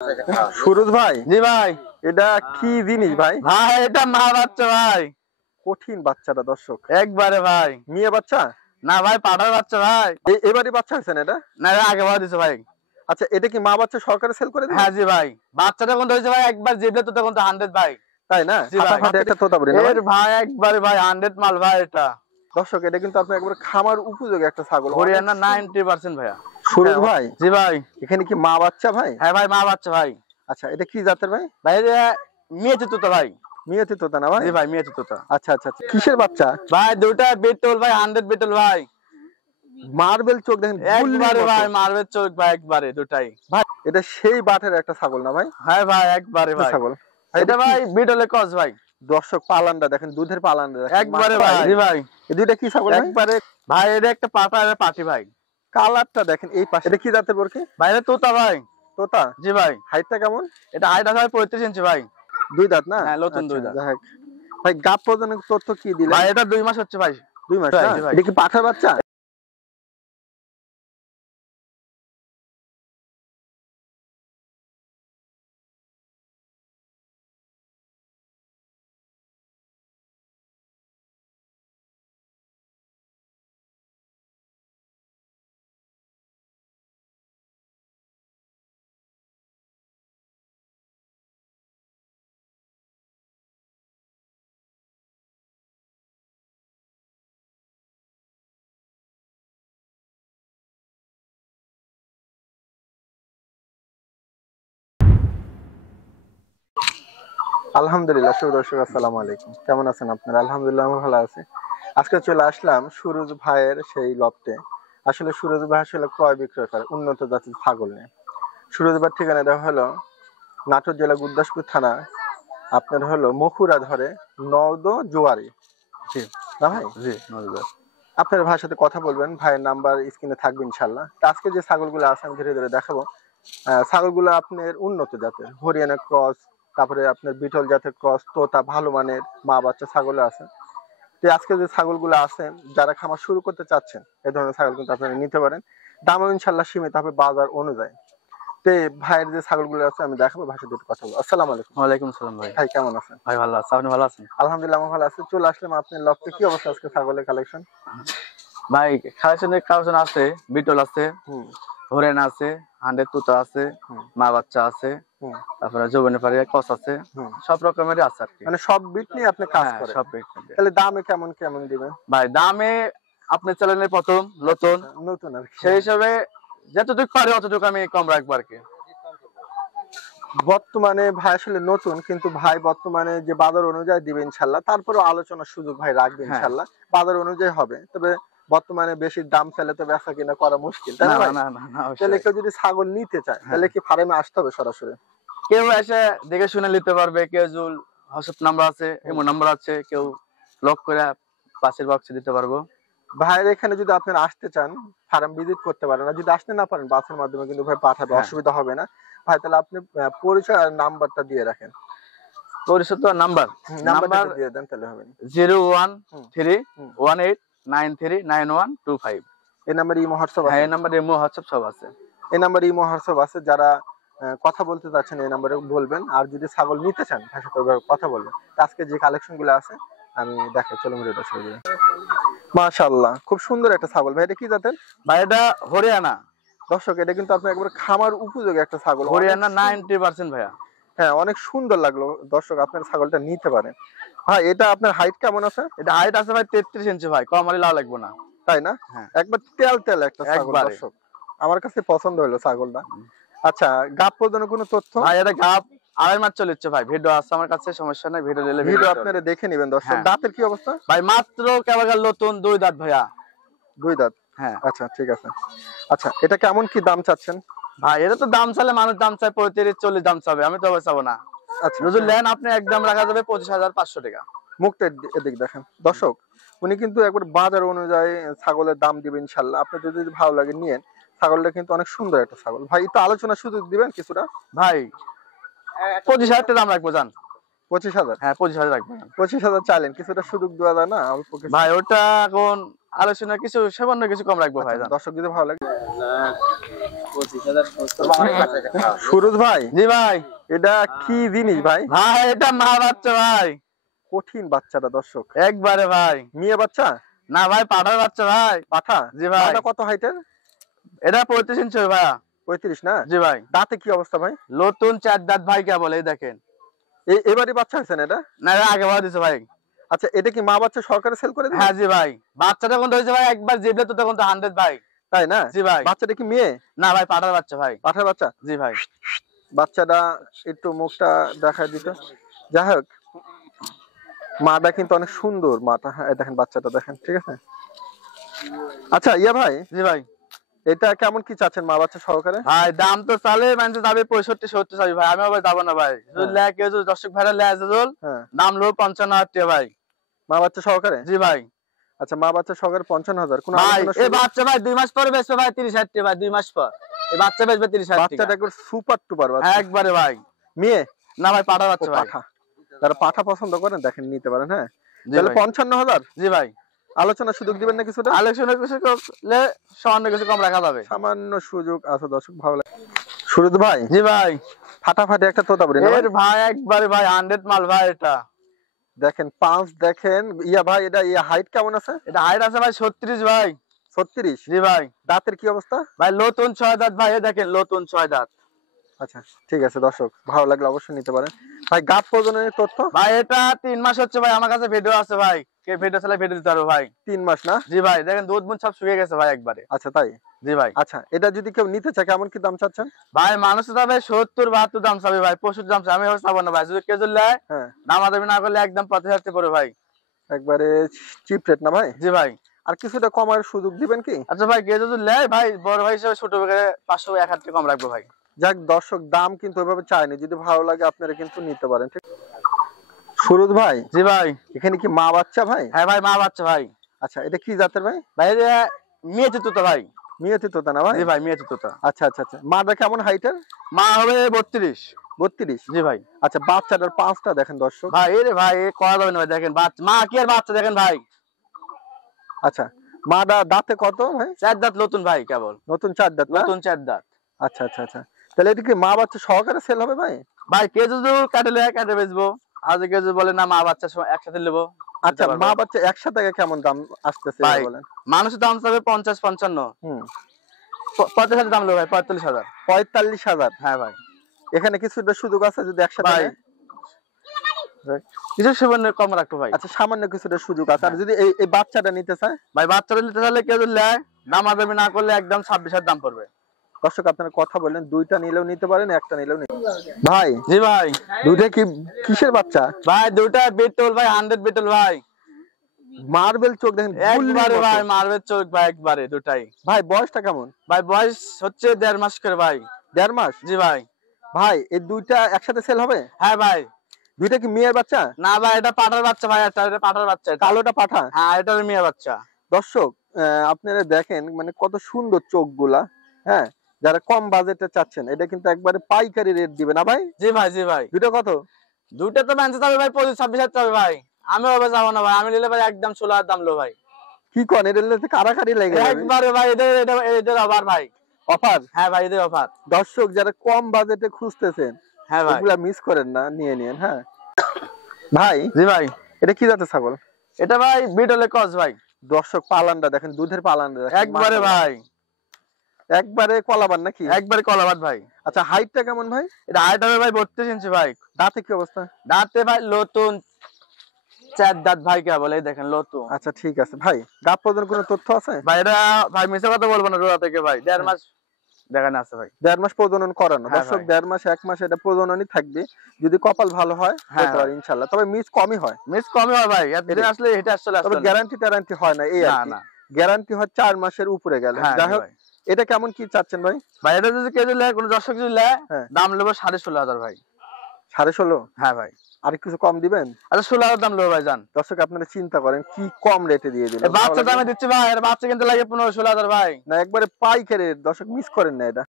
সুরজ ভাই, জি ভাই। এটা কি জিনিস ভাই? ভাই এটা মা বাচ্চা ভাই। কঠিন বাচ্চাটা দর্শক, একবারে ভাই। মেয়ে বাচ্চা না ভাই, পাঠার বাচ্চা ভাই। এবারই বাচ্চা হয়েছে না এটা? না আগে ভাই দিছে ভাই। আচ্ছা, এটা কি মা বাচ্চা সরকারে সেল করে দিবে? হ্যাঁ জি ভাই, বাচ্চাটা কোন হয়েছে ভাই, একবার জিবলে তো তখন তো 100 ভাই। তাই না? জি ভাই, ফাটাফাটি একটা তোতাপুরি না ভাই? এর ভাই একবারে ভাই 100 মাল ভাই এটা। দর্শক, এটা কিন্তু আপনার একবার খামার উপযোগী একটা ছাগল। হরিয়ানা 90% ভাইয়া। সুরজ ভাই, জি ভাই। এখানে কি মা বাচ্চা ভাই? হ্যাঁ ভাই, মা বাচ্চা ভাই। আচ্ছা, এটা কি জাতের ভাই? ভাই এটা মেয়ে তোতা ভাই। মিয়াতি তোতা না ভাই? জি ভাই, মেয়ে তোতা। আচ্ছা আচ্ছা, কিসের বাচ্চা ভাই দুটা বিটল ভাই, 100 বিটল ভাই। মার্বেল চোখ দেখেন, একবারে ভাই মারবে চোখ ভাই, একবারে দুটাই ভাই। এটা সেই বাটের একটা ছাগল না ভাই? হ্যাঁ ভাই, একবারে ভাই ছাগল। এটা ভাই বিটলে কস ভাই। দর্শক, পালানটা দেখেন, দুধের পালানটা দেখেন একবারে ভাই। জি ভাই, এই দুইটা কি ছাগল ভাই? একবারে ভাই এটা একটা পাটা আর পাটি ভাই। কালারটা দেখেন এই পাশে। এটা কি জাতের বরকি ভাই? এটা তোতা ভাই। তোতা? জি ভাই। হাইটটা কেমন? এটা হাইট আছে ভাই 35 ইঞ্চি ভাই। দুই দাঁত না? হ্যাঁ, নতুন আচ্ছা, দুই দাঁত। যাই হোক। ভাই গাব প্রজননের তথ্য কি দিলেন ভাই? এটা 2 মাস হচ্ছে ভাই। 2 মাস না? জি ভাই। এটা কি পাঠার বাচ্চা? আলহামদুলিল্লাহ। দর্শক আসসালামু আলাইকুম, কেমন আছেন আপনারা? আলহামদুলিল্লাহ আমি ভালো আছি। আজকে চলে আসলাম সুরজ ভাইয়ের সেই লফটে। আসলে সুরজ ভাই আসলে ক্রয় বিক্রয় করে উন্নত জাতের ছাগল নিয়ে। সুরজ ভাইয়ের ঠিকানা দেওয়া হলো নাটোর জেলা গুরদাসপুর থানা, আপনার হলো মখুরা ধরে নওদ জোয়ারি। জি না ভাই? জি, নজর। আপনার ভাইয়ের সাথে কথা বলবেন, ভাইয়ের নাম্বার স্ক্রিনে থাকবে ইনশাল্লাহ। তো আজকে যে ছাগলগুলো আছে আমি ধীরে ধীরে দেখাবো। ছাগলগুলো আপনার উন্নত জাতের, হরিয়ানা ক্রস, তারপরে আপনার বিটল জাতের ক্রস, তোতা, ভালো মানের মা বাচ্চা ছাগল আছে। তো আজকে যে ছাগলগুলো আছে, যারা খামার শুরু করতে চাচ্ছেন এই ধরনের ছাগল কিন্তু আপনারা নিতে পারেন। দামও ইনশাল্লাহ সীমিত হবে বাজার অনুযায়ী। তো ভাইয়ের যে ছাগলগুলো আছে আমি দেখাবো, ভাইয়ের সাথে কথা বলবো। আসসালামু আলাইকুম। ওয়ালাইকুম সালাম ভাই। ভাই কেমন আছেন? ভাই ভালো আছি, আপনি ভালো আছেন? আলহামদুলিল্লাহ আমি ভালো আছি। চলে আসলাম আপনার লফটে। কি অবস্থা আজকে ছাগলের কালেকশন? ভাই কালেকশন আছে, বিটল আছে, হুম হরেন আছে, 100 তুতা আছে, হুম মা বাচ্চা আছে, হুম তারপরে যৌবনে পারি কস আছে, হুম। সব রকমেরই আছে আর কি। মানে সব বিট নিয়ে আপনি কাজ হ্যাঁ, করেন? সব বিট নিয়ে। তাহলে দামে কেমন কেমন দিবেন ভাই দামে আপনি চ্যানেলের প্রথম নতুন, নতুন আর কি? সেই হিসাবে যতটুকু পারে অতটুকু আমি কম রাখবো আর কি। বর্তমানে ভাই আসলে নতুন, কিন্তু ভাই বর্তমানে যে বাজার অনুযায়ী দিবে ইনশাল্লাহ, তারপরে আলোচনার সুযোগ ভাই রাখবে হ্যাঁ। ইনশাল্লাহ। বাজার অনুযায়ী হবে। তবে বর্তমানে বেশি দাম চাইলে তো বেচা কিনা করা মুশকিল, তাই না না ভাই? না না না, তাহলে অবশ্যই। কেউ যদি ছাগল নিতে চায় হ্যাঁ। তাহলে কি ফার্মে আসতে হবে সরাসরি? কেউ এসে দেখে শুনে নিতে পারবে, কেউ হোয়াটসঅ্যাপ নাম্বার আছে, এমন নাম্বার আছে, কেউ লক করে পাশের বক্সে দিতে পারবো। ভাইয়ের এখানে যদি আপনারা আসতে চান, ফার্ম ভিজিট করতে পারেন। আর যদি আসতে না পারেন, বাসের মাধ্যমে কিন্তু ভাই পাঠাবে, হ্যাঁ। অসুবিধা হবে না। ভাই তাহলে আপনি পরিচয় আর নাম্বারটা দিয়ে রাখেন। পরিশোধ নাম্বার নাম্বারটা দিয়ে দেন তাহলে হবে। 01318939125। এই নাম্বারে ইমো হোয়াটসঅ্যাপ হ্যাঁ, আছে? এই নাম্বারে ইমো হোয়াটসঅ্যাপ সব আছে। এই নাম্বারে ইমো হোয়াটসঅ্যাপ আছে। যারা কথা বলতে চাচ্ছেন এই নাম্বারে বলবেন। আর যদি ছাগল নিতে চান তার সাথে কথা বলবেন। তো আজকে যে কালেকশন গুলো আছে আমি দেখাই, চলো ভিডিওটা শুরু করি। মাশাআল্লাহ, খুব সুন্দর একটা ছাগল। ভাই এটা কি জাতের? ভাই এটা হরিয়ানা। দর্শক, এটা কিন্তু আপনার একবার খামার উপযোগী একটা ছাগল। হরিয়ানা 90% ভাইয়া। হ্যাঁ, অনেক সুন্দর লাগলো। দর্শক, আপনার ছাগলটা নিতে পারেন। ভাই এটা আপনার হাইট কেমন আছে? এটা হাইট আছে ভাই 33 ইঞ্চি ভাই, কম হলে লাভ লাগবে না। তাই না? হ্যাঁ, একবার তেল তেল একটা ছাগল একবারে। দর্শক, আমার কাছে পছন্দ হলো ছাগলটা। আচ্ছা, গাব প্রদানের কোনো তথ্য? ভাই এটা গাব 2.5 মাস চলেছে ভাই, ভিডিও আছে আমার কাছে, সমস্যা নাই, ভিডিও নিলে ভিডিও আপনারা দেখে নেবেন দর্শক। হ্যাঁ। দাঁতের কি অবস্থা? ভাই মাত্র কেবল নতুন 2 দাঁত ভাইয়া। 2 দাঁত? হ্যাঁ। আচ্ছা ঠিক আছে। আচ্ছা, এটা কেমন কি দাম চাচ্ছেন? ভাই এটা তো দাম চাইলে মানুষ দাম চায় 35-40 দাম চাবে, আমি তো চাবো না। আচ্ছা, যদি নেন আপনি একদম রাখা যাবে 25,500 টাকা। মুখটা এদিক দেখেন দর্শক। উনি কিন্তু একবার বাজার অনুযায়ী ছাগলের দাম দিবেন ইনশাল্লাহ। আপনার যদি ভালো লাগে নিয়েন। ছাগলটা কিন্তু অনেক সুন্দর একটা ছাগল। ভাই একটু আলোচনার সুযোগ দিবেন কিছুটা? ভাই 25,000 টাকা দাম রাখবো জান। 25,000? হ্যাঁ, 25,000 রাখবো। 25,000 চাইলেন, কিছুটা সুযোগ দেওয়া যায় না অল্প কিছু? ভাই ওটা এখন আলোচনা কিছু সামান্য কিছু কম রাখবো ভাই। দর্শক যদি ভালো লাগে সুরজ ভাই, জি ভাই। এটা কি জিনিস ভাই? ভাই এটা মা বাচ্চা ভাই, কঠিন বাচ্চাটা দর্শক। একবারে ভাই। মেয়ে বাচ্চা? না ভাই, পাঠার বাচ্চা ভাই। পাঠা? জি ভাই। মাটা কত হাইটের? এটা 35 ইঞ্চি ভাইয়া। 35 না? জি ভাই। দাঁতে কি অবস্থা ভাই? নতুন 4 দাঁত ভাই, কে বলে, এই দেখেন। এবারই বাচ্চা হয়েছে না এটা? না, এটা আগে বাড়া দিছে ভাই। আচ্ছা, এটা কি মা বাচ্চা সরকারে সেল করে দিবে? হ্যাঁ জি ভাই। বাচ্চাটা কোন হয়েছে ভাই, একবার জিবলে তো তখন তো 100 ভাই। তাই না? জি ভাই। বাচ্চাটা কি মেয়ে? না ভাই, পাঠার বাচ্চা ভাই। পাঠার বাচ্চা? জি ভাই। বাচ্চাটা একটু মুখটা দেখায় দিত। যাই হোক, মাটা কিন্তু অনেক সুন্দর মাটা। হ্যাঁ, দেখেন বাচ্চাটা দেখেন, ঠিক আছে। আচ্ছা ইয়া ভাই, জি ভাই। এটা কেমন কি চাচ্ছেন মা বাচ্চা সহকারে? ভাই দাম তো চালে মানে যাবে 65-70 চাই ভাই, আমি আবার যাবো না ভাই। যদি লেখ কেউ যদি দর্শক ভাইরা লেয় জল, হ্যাঁ, দাম লো 55,000 টাকা ভাই। মা বাচ্চা সহকারে? জি ভাই। আচ্ছা, মা বাচ্চা সহকারে 55,000। কোন ভাই আলোচনা এই সুযোগ? বাচ্চা ভাই 2 মাস পরে বেচবে ভাই 30,000 টাকা ভাই, 2 মাস পর এই বাচ্চা বেচবে 30,000 বাচ্চাটা টাকা। একবার সুপার টুপার বাচ্চা। একবারে ভাই। মেয়ে? না ভাই, পাঠার ও বাচ্চা ভাই। পাঠা। যারা পাঠা পছন্দ করেন দেখেন নিতে পারেন। হ্যাঁ, জি তাহলে ভাই। 55,000 জি ভাই। আলোচনা সুযোগ দিবেন না কিছুটা? আলোচনা কিছু করলে সামান্য কিছু কম রাখা যাবে। সামান্য সুযোগ আছে দর্শক, ভালো লাগে। সুরজ ভাই, জি ভাই। ফাটাফাটি একটা তোতাপুরি না ভাই? এর ভাই একবারে ভাই 100 মাল ভাই এটা। দেখেন পাঁচ দেখেন। ইয়া ভাই, এটা ইয়া হাইট কেমন আছে? এটা হাইট আছে ভাই 36 ভাই। 36? জি ভাই। দাঁতের কি অবস্থা? ভাই নতুন 6 দাঁত ভাই, এই দেখেন নতুন 6 দাঁত। আচ্ছা, ঠিক আছে দর্শক, ভালো লাগলে অবশ্যই নিতে পারেন ভাই। গাব প্রজননের তথ্য? ভাই এটা 3 মাস হচ্ছে ভাই, আমার কাছে ভিডিও আছে ভাই, কে ভিডিও চাইলে ভিডিও দিতে পারবো ভাই। 3 মাস না? জি ভাই, দেখেন দুধ মুধ সব শুকিয়ে গেছে ভাই একবারে। আচ্ছা তাই? জি ভাই। আচ্ছা, এটা যদি কেউ নিতে চায় কেমন কি দাম চাচ্ছেন? ভাই মানুষ যাবে 70-72 দাম চাবে ভাই, পশুর দাম চাবে, আমি হবে চাবো না ভাই। যদি কেউ যদি নেয়, হ্যাঁ, দামাদামি না করলে একদম 50,000 টাকা পড়বে ভাই। একবারে চিপ রেট না ভাই? জি ভাই। আর কিছুটা কমার সুযোগ দিবেন কি? আচ্ছা ভাই, কেউ যদি নেয় ভাই, বড় ভাই হিসেবে ছোট ভাই 500-1000 টাকা কম রাখবো ভাই। যাক দর্শক, দাম কিন্তু ওইভাবে চাইনি, যদি ভালো লাগে আপনারা কিন্তু নিতে পারেন, ঠিক। সুরজ ভাই, জি ভাই। এখানে কি মা বাচ্চা ভাই? হ্যাঁ ভাই, মা বাচ্চা ভাই। আচ্ছা, এটা কি জাতের ভাই? ভাই এটা মেয়ে তো ভাই। মিয়াতি তোতা না ভাই? জি ভাই, মেয়ে তো। আচ্ছা আচ্ছা আচ্ছা, মাটা কেমন হাইটের? মা হবে 32। 32? জি ভাই। আচ্ছা, বাচ্চাটার পাঁচটা দেখেন দর্শক। ভাই এরে ভাই এ করা যাবে না ভাই, দেখেন বাচ্চা, মা কি আর বাচ্চা দেখেন ভাই। আচ্ছা, মাটা দাঁতে কত ভাই? 4 দাঁত নতুন ভাই, কেবল নতুন 4 দাঁত না? নতুন 4 দাঁত। আচ্ছা আচ্ছা আচ্ছা, তাহলে এটা কি মা বাচ্চা সহকারে সেল হবে ভাই? ভাই কে যদি কাটে বেচবো, আর কেউ যদি বলে না মা বাচ্চা একসাথে নেবো। আচ্ছা, মা বাচ্চা একসাথে কেমন দাম আসতেছে ভাই বলেন? মানুষের দাম চাবে 50-55। হুম, 50,000 দাম নেবো ভাই, 45,000। 45,000? হ্যাঁ ভাই। এখানে কিছুটা সুযোগ আছে যদি একসাথে ভাই নেয়? কিছু সামান্য কম রাখবো ভাই। আচ্ছা, সামান্য কিছুটা সুযোগ আছে। আর যদি এই এই বাচ্চাটা নিতে চায়? ভাই বাচ্চাটা নিতে চাইলে কেউ যদি নেয়, দামাদামি না করলে একদম 26,000 দাম পড়বে। দর্শক আপনারা কথা বলেন, দুইটা নিলেও নিতে পারেন, একটা নিলেও নিতে পারেন। ভাই জি ভাই। দুইটা কি কিসের বাচ্চা? ভাই দুটা বিটল ভাই, 100 বিটল ভাই। মার্বেল চোখ দেখেন, গুল্লির একবারে মতো। ভাই মারবে চোখ ভাই, একবারে দুটাই। ভাই বয়সটা কেমন? ভাই বয়স হচ্ছে 1.5 মাস করে ভাই। 1.5 মাস? জি ভাই। ভাই এই দুইটা একসাথে সেল হবে? হ্যাঁ ভাই। দুইটা কি মেয়ের বাচ্চা? না ভাই, এটা পাঠার বাচ্চা ভাই, এটা পাঠার বাচ্চা, এটা কালোটা পাঠা? হ্যাঁ, এটা মেয়ে বাচ্চা। দর্শক আপনারা দেখেন মানে কত সুন্দর চোখগুলা। হ্যাঁ, যারা কম বাজেটে চাচ্ছেন এটা কিন্তু একবারে পাইকারি রেট দিবে না ভাই? জি ভাই। জি ভাই। দুটো কত? দুটো তো মানতে যাবে ভাই 25-26,000 যাবে ভাই। আমি ওভাবে যাবো না ভাই, আমি নিলে ভাই একদম 16,000 দাম লো ভাই। কি কোন, এটা নিলে কারাকারি লেগে যাবে। একবারে ভাই, এদের অফার ভাই। অফার? হ্যাঁ ভাই, এদের অফার। দর্শক যারা কম বাজেটে খুঁজতেছেন হ্যাঁ ভাই। এগুলা মিস করেন না, নিয়ে নিন। হ্যাঁ ভাই, জি ভাই। এটা কি জাতের ছাগল? এটা ভাই বিটলে ক্রস ভাই। দর্শক পালানটা দেখেন, দুধের পালানটা দেখেন, একবারে মাশাআল্লাহ। ভাই। একবারে কলাবান নাকি? একবারে কলাবাট ভাই। আচ্ছা, হাইটটা কেমন ভাই? এটা হাইট হবে ভাই 32 ইঞ্চি ভাই। দাঁতে কি অবস্থা? দাঁতে ভাই নতুন 4 দাঁত ভাই, কে বলে, এই দেখেন নতুন। আচ্ছা ঠিক আছে ভাই, গাব প্রজননের কোনো তথ্য আছে? ভাই এটা ভাই মিছা কথা বলবো না, রোয়া থেকে ভাই 1.5 মাস দেখানো আছে ভাই। 1.5 মাস প্রজনন করানো। হ্যাঁ দর্শক ভাই। 1.5 মাস 1 মাস এটা প্রজননই থাকবে, যদি কপাল ভালো হয় হ্যাঁ হতে পারে ইনশাআল্লাহ। তবে মিস কমই হয়, মিস কমই হয় ভাই, এত আসলে এটা আসলে তবে আসলে গ্যারান্টি হয় না এই আর না কি। না। গ্যারান্টি হয় 4 মাসের উপরে গেলে। হ্যাঁ যাই হোক, ভাই। এটা কেমন কি চাচ্ছেন ভাই? ভাই এটা যদি কেউ লে, কোনো দর্শক যদি লে, হ্যাঁ, দাম নেবো 16,500 ভাই। 16.5? হ্যাঁ ভাই। আর কিছু কম দিবেন? আচ্ছা 16,000 দাম নেবো ভাই, জান। দর্শক আপনারা চিন্তা করেন কি কম রেটে দিয়ে দিলেন। বাচ্চা দামে দিচ্ছি ভাই, এর বাচ্চা কিন্তু লাগে 15-16,000 ভাই। না, একবারে পাইকারি রেট। দর্শক মিস করেন না এটা।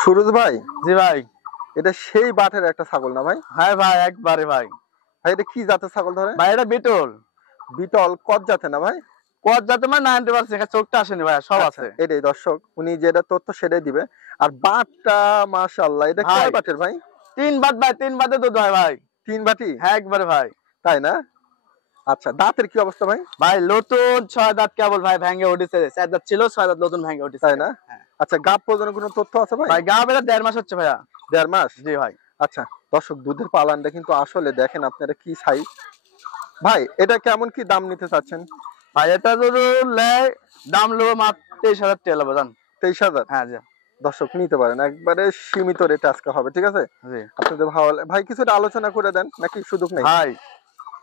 সুরজ ভাই, জি ভাই। এটা সেই বাটের একটা ছাগল না ভাই? হ্যাঁ ভাই, একবারে ভাই। ভাই এটা কি জাতের ছাগল ধরে? ভাই এটা বিটল। বিটল কত জাতে না ভাই? কত যাতে মানে 90% চোখটা আসেনি ভাই, সব আচ্ছা, আছে এটাই দর্শক, উনি যেটা তথ্য সেটাই দিবে। আর বাটটা মাশাআল্লাহ, এটা ভাই। কয় বাটের ভাই? 3 বাট ভাই, 3 বাটে দুধ হয় ভাই। 3 বাটি? হ্যাঁ একবারে ভাই। তাই না? আচ্ছা, দাঁতের কি অবস্থা ভাই? ভাই নতুন 6 দাঁত কেবল ভাই ভেঙে উঠেছে, 4 দাঁত ছিল 6 দাঁত নতুন ভেঙে উঠেছে। তাই না? হ্যাঁ আচ্ছা, গাব প্রজননের কোনো তথ্য আছে ভাই? ভাই, গা বেড়া 1.5 মাস হচ্ছে ভাইয়া। 1.5 মাস? জি ভাই। আচ্ছা, দর্শক দুধের পালানটা কিন্তু আসলে দেখেন আপনারা কি সাইজ। ভাই এটা কেমন কি দাম নিতে চাচ্ছেন? ভাই এটা যদি লেয় দাম লো মাত্র 23,000 টাকা লাগবে জান। 23,000? হ্যাঁ জি দর্শক নিতে পারেন, একবারে সীমিত রেটে আজকে হবে, ঠিক আছে? জি আপনাদের ভালো ভাই কিছুটা আলোচনা করে দেন, নাকি সুযোগ নেই? ভাই,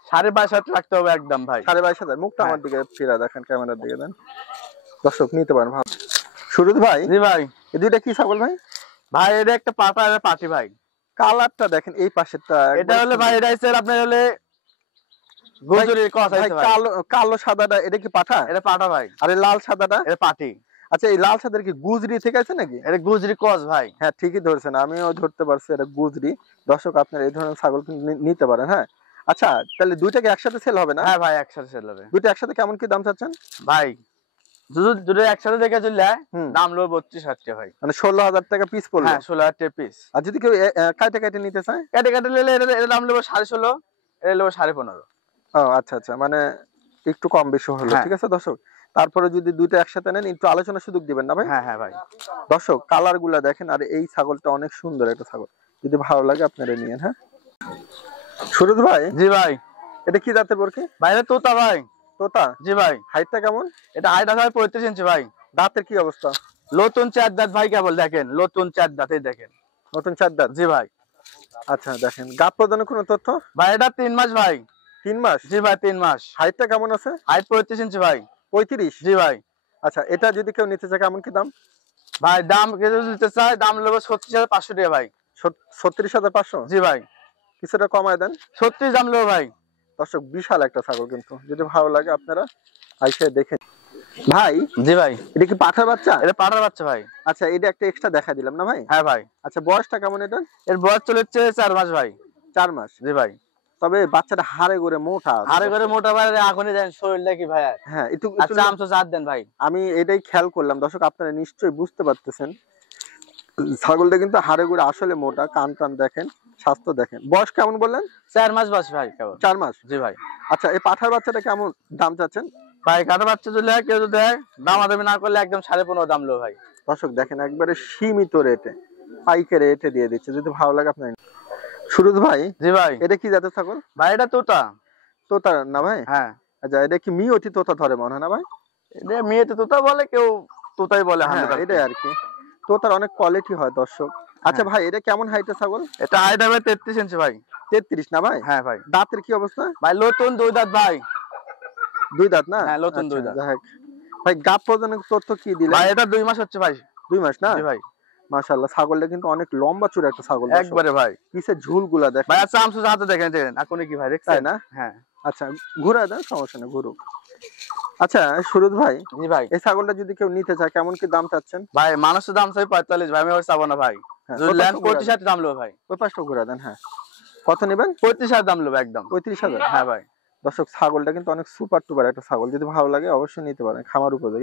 22,500 রাখতে হবে একদম ভাই। 22,500? মুখটা হ্যাঁ। আমার দিকে ফিরা দেখেন, ক্যামেরার দিকে দেন। দর্শক নিতে পারেন ভাব। সুরজ ভাই, জি ভাই। এই দুইটা কি ছাগল ভাই? ভাই এটা একটা পাটা আর পাটি ভাই। কালারটা দেখেন, এই পাশেরটা এটা একবারে হলে ভাই, সুন্দর। এটা হচ্ছে আপনার হলে গুজরির কথা ভাই হইছে ভাই। কালো কালো সাদাটা এটা কি পাঠা? এটা পাটা ভাই, আর এই লাল সাদাটা? এটা পাটি। আচ্ছা, এই লাল সাদার কি গুজরি থেকে আছে নাকি? এটা গুজরি কস ভাই। হ্যাঁ ঠিকই ধরছেন, আমিও ধরতে পারছি এটা গুজরি। দর্শক আপনারা এই ধরনের ছাগল কিন্তু নিতে পারেন, হ্যাঁ। আচ্ছা, তাহলে দুইটাকে একসাথে সেল হবে না? হ্যাঁ ভাই একসাথে সেল হবে দুইটা একসাথে কেমন কি দাম চাচ্ছেন? ভাই। যদি একসাথে দেখে চললে হুম। দাম লো 32,000 টাকা ভাই। মানে 16,000 টাকা পিস পড়লো? হ্যাঁ 16,000 টাকা পিস। আর যদি কেউ কাটে কাটে নিতে চায়? কেটে কেটে নিলে এটা দাম নেবো 16,500, এটা নেবো 15,500। ও আচ্ছা আচ্ছা, মানে একটু কম বেশি হলো, হ্যাঁ। ঠিক আছে দর্শক। তারপরে যদি দুইটা একসাথে নেন একটু আলোচনার সুযোগ দিবেন না ভাই? হ্যাঁ হ্যাঁ ভাই। দর্শক কালার গুলা দেখেন, আর এই ছাগলটা অনেক সুন্দর একটা ছাগল, যদি ভালো লাগে আপনারা নিয়েন, হ্যাঁ। সুরজ ভাই, জি ভাই। এটা কি জাতের বরকি? ভাই এটা তোতা ভাই। তোতা? জি ভাই। হাইটটা কেমন? এটা হাইট আছে 35 ইঞ্চি ভাই। দাঁতের কি অবস্থা? নতুন 4 দাঁত ভাই, কেবল দেখেন নতুন 4 দাঁত, এই দেখেন। নতুন 4 দাঁত? জি ভাই। আচ্ছা দেখেন, গাব প্রদানের কোনো তথ্য? ভাই এটা 3 মাস ভাই। 3 মাস? জি ভাই 3 মাস। হাইটটা কেমন আছে? হাইট 35 ইঞ্চি ভাই। 35? জি ভাই। আচ্ছা, এটা যদি কেউ নিতে চায় কেমন কি দাম? ভাই দাম কেটে দিতে চাই, দাম নেবো 36,500 টাকা ভাই। 36,500? জি ভাই। কিছুটা কমায় দেন। 36 দাম নেবো ভাই। দর্শক বিশাল একটা ছাগল, কিন্তু যদি ভালো লাগে আপনারা আইসে দেখেন। ভাই জি ভাই। এটা কি পাঠার বাচ্চা? এটা পাঠার বাচ্চা ভাই। আচ্ছা, এটা একটা এক্সট্রা দেখা দিলাম না ভাই? হ্যাঁ ভাই। আচ্ছা, বয়সটা কেমন এটা? এর বয়স চলেছে 4 মাস ভাই। 4 মাস? জি ভাই। তবে বাচ্চাটা হাড়ে করে মোটা আছে। আরে করে মোটা ভাই, এখনই দেন শরীরটা কি ভাই। হ্যাঁ, একটু আচ্ছা আমসো জাত দেন ভাই। আমি এটাই খেয়াল করলাম দর্শক, আপনারা নিশ্চয়ই বুঝতে পারতেছেন ছাগলটা কিন্তু হাড়ে করে আসলে মোটা। কান টান দেখেন, স্বাস্থ্য দেখেন। বয়স কেমন বললেন? 4 মাস বয়স ভাই কেবল। 4 মাস? জি ভাই। আচ্ছা, এই পাঠার বাচ্চাটা কেমন দাম চাচ্ছেন? ভাই কাটা বাচ্চা যদি কেউ যদি দেয়, দামাদামি না করলে একদম 15.5 দাম লো ভাই। দর্শক দেখেন, একবারে সীমিত রেটে, পাইকারি রেটে দিয়ে দিচ্ছে, যদি ভালো লাগে আপনার। সুরজ ভাই, জি ভাই। এটা কি জাতের ছাগল? ভাই এটা তোতা। তোতা না ভাই? হ্যাঁ। আচ্ছা, এটা কি মিয়তি তোতা ধরে মনে হয় না ভাই? এটা মেয়েতে তোতা বলে, কেউ তোতাই বলে। হ্যাঁ, 100%। এটাই আর কি। তোতার অনেক কোয়ালিটি হয় দর্শক। আচ্ছা হ্যাঁ। ভাই, এটা কেমন হাইটের ছাগল? এটা হাইট হবে 33 ইঞ্চি ভাই। 33 না ভাই? হ্যাঁ ভাই। দাঁতের কি অবস্থা? ভাই নতুন 2 দাঁত ভাই। 2 দাঁত না? হ্যাঁ, নতুন 2 আচ্ছা, দাঁত। যাই হোক। ভাই গাব প্রজননের তথ্য কি দিলেন? ভাই এটা 2 মাস হচ্ছে ভাই। 2 মাস না? জি ভাই। মাশাআল্লাহ, ছাগলটা কিন্তু অনেক লম্বা চূড়া একটা ছাগল দর্শক। একবারে ভাই। পিছে ঝুলগুলা দেখেন। ভাই আচ্ছা আমসো জাতে দেখেন দেখেন এখন কি ভাই দেখছেন? তাই না? হ্যাঁ। আচ্ছা, ঘুরা দেন, সমস্যা নেই, ঘুরুক। আচ্ছা সুরজ ভাই, জি ভাই। এই ছাগলটা যদি কেউ নিতে চায় কেমন কি দাম চাচ্ছেন? ভাই মানুষের দাম চাই 45 ভাই, আমি ওর চাবো না ভাই। হ্যাঁ, যদি ওই ল্যান্ড পাশটা ঘুরা 35,000 দাম লো ভাই। ওই পাশটা ঘুরা দেন, হ্যাঁ। কত নেবেন? 35,000 দাম লো একদম। 35,000? হ্যাঁ ভাই। দর্শক ছাগলটা কিন্তু অনেক সুপার টুপার একটা ছাগল, যদি ভালো লাগে অবশ্যই নিতে পারেন, খামার উপযোগী।